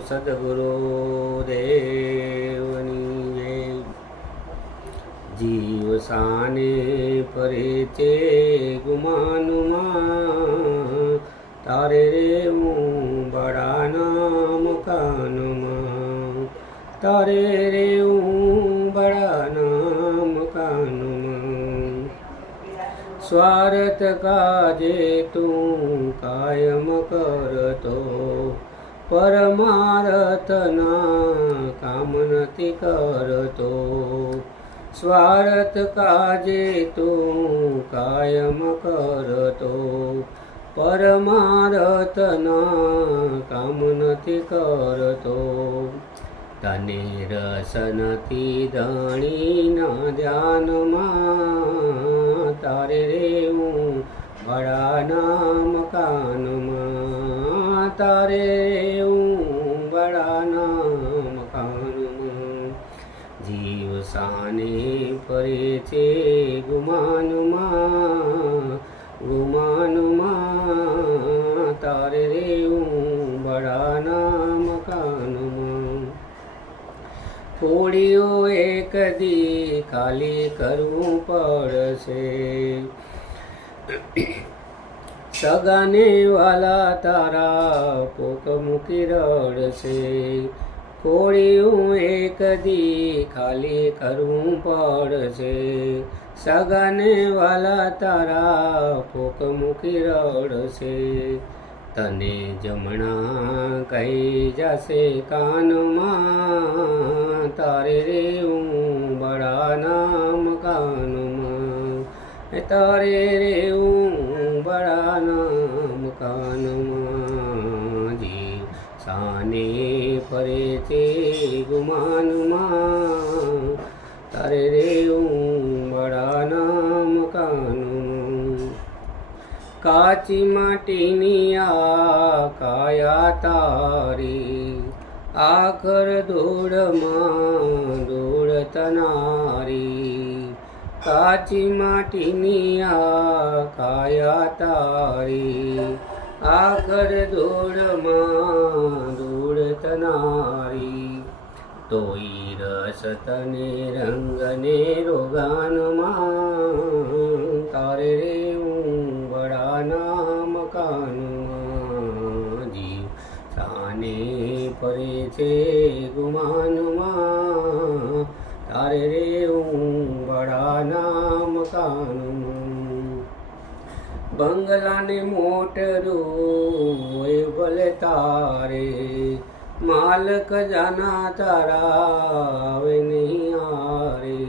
સદગુરુ દેવની જય। જીવ સાને પરે છે ગુમાનમાં, તારે રે હું બડાના મકાનમાં, તારે રે હું બડાના મકાનમાં। સ્વાર્થ કાજે તું કાયમ કરતો, પરમાર્થના કામ નથી કરતો। સ્વાર્થ કાજે તું કાયમ કરતો, પરમાર્થના કામ નથી કરતો। તને રસ નથી ધણીના ધ્યાનમાં, તારે રે હું બડાના મકાનમાં, તારે હું બડાના મકાનમાં। જીવ સાને ફરે છે ગુમાનમાં, ગુમાનમાં, તારે રે હું બડાના મકાનમાં। થોડીઓ એક દી ખાલી કરવું પડશે, સગાને વાલા તારા પોક મૂકી રડશે। કોળિયું એક દી ખાલી કરવું પડશે, સગાને વાલા તારા પોક મૂકી રડશે। તને જમણા કહી જશે કાનમાં, તારે રે હું બડાના મકાનમાં, તારે રે હું બડાના મકાનમાં। જીવ સાને ફરે છે ગુમાનમાં, તારે રે હું બડાના મકાનમાં। કાચી માટીની આ કાયા તારી, આખર ધૂળમાં ધૂળ તનારી। કાચી માટીની આ કાયા તારી, આખર ધૂળમાં ધૂળ તનારી। તોય રસ તને રંગને રોગાનમાં, તારે રે હું બડાના મકાનમાં। જીવ સાને ફરે છે ગુમાનમાં, તારે રે હું બડાના મકાનમાં। બંગલાને મોટરું હોય ભલે તારે, માલક જાના તારા આવે નહીં આરે।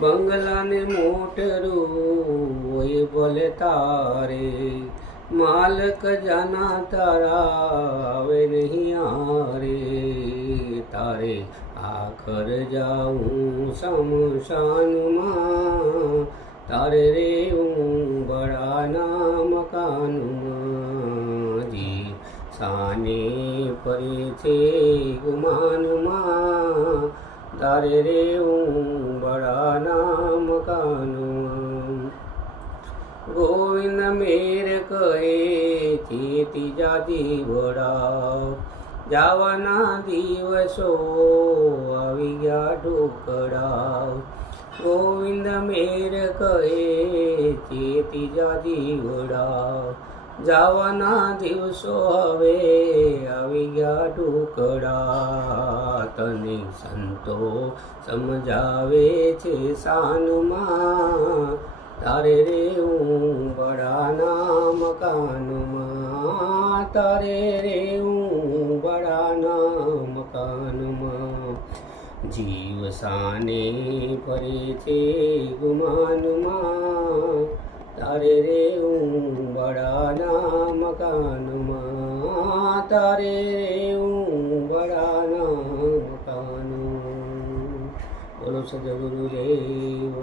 બંગલાને મોટરું હોય ભલે તારે, માલક જાના તારા આવે નહીં આરે। તારે આખર જાઉં શમશાનમાં, તારે રે હું બડાના મકાનમાં। જીવ સાને ફરે છે ગુમાનમાં, તારે રે હું બડાના મકાનમાં। ગોવિંદ મેર કહે ચેતી જાજી વડાવ, જવાના દિવસો આવી ગયા ઢોકળાવ। ગોવિંદ મેર કહે ચેતી જાજી વડાવ, જવાના દિવસો હવે આવી ગયા ઢોકળા। તને સંતો સમજાવે છે સાનમાં, તારે રે હું બડાના મકાનમાં, તારે રે હું બડાના મકાનમાં। જીવ સાને ફરે છે ગુમાનમાં, તારે રે હું બડાના મકાનમાં, તારે રે હું બડાના મકાનમાં। બોલો સદગુરુ દેવ।